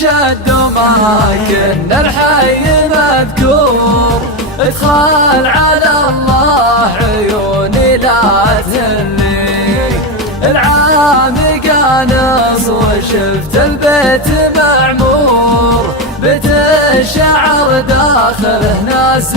شد وما كنا الحي مذكور، ادخل على الله عيوني لا تهلي، العام قانص وشفت البيت معمور، بيت الشعر داخله ناس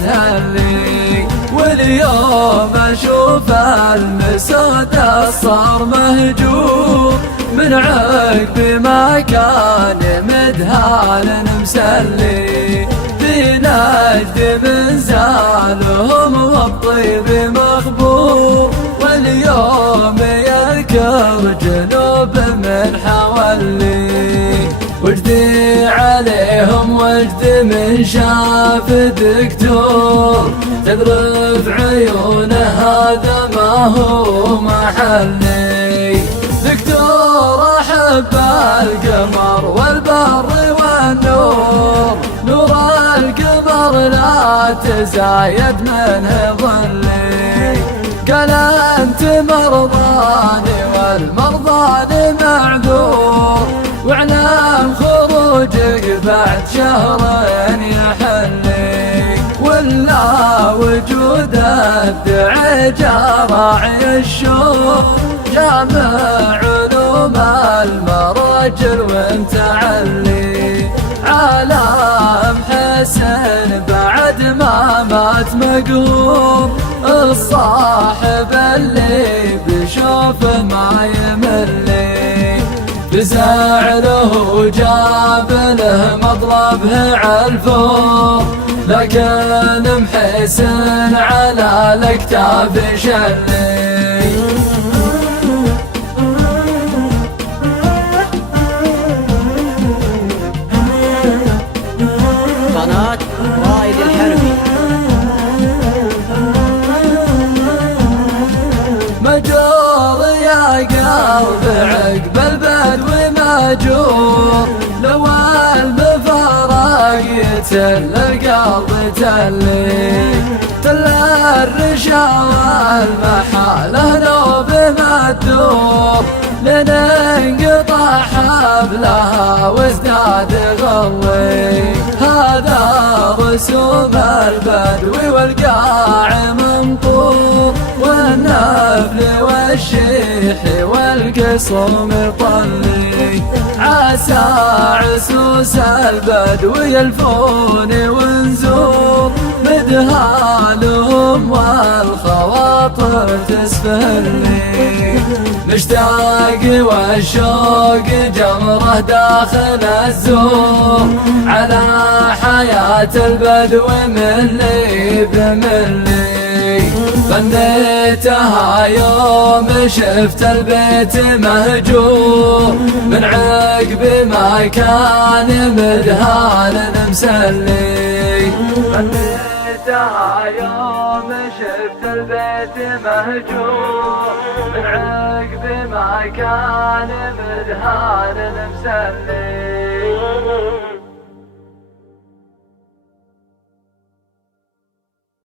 تهلي، واليوم اشوف المسود صار مهجور، من عقب ما كان مدهان مسلي، في نجد من زالهم والطيب مخبور، واليوم يذكر جنوب من حولي، وجدي عليهم وجد من شاف دكتور، تذرف عيونه هذا ما هو محلي، دكتور أحب القمر والبر والنور، نور القمر لا تزايد منه ظلي، قال أنت مرضاني والمرضى معذور، واعلم خروجك بعد شهرين يحلي، ولا وجود الدعي راعي الشوق، جامع علوم المراجل وانت علي، عالم حسن بعد ما مات مقهور، الصاحب اللي بشوفه ما يملي، بزعله جاب له مطلبه عالفور، لكن محسن على الاكتاف شلي. قناة رائد الحربي. مجور يا قلب عقب البدو ماجور، لو المفارق يتل القلب تلي، تل الرشاوى المحاله نوب ما تدور، لننقطع حبلها وازداد غلي، هذا رسوم البدو والقاع منطور، والنفل والشيح والقصم طلي، عسى عسوس البدو يلفون ونزور، مدهالهم والخواطر تسفلي، مشتاق والشوق جمره داخل الزور، على حياة البدو ملي بملي، غنيتها يوم شفت البيت مهجور، من عقب ما كان مدهان مسلي، غنيتها يوم شفت البيت مهجور، من عقب ما كان مدهان مسلي.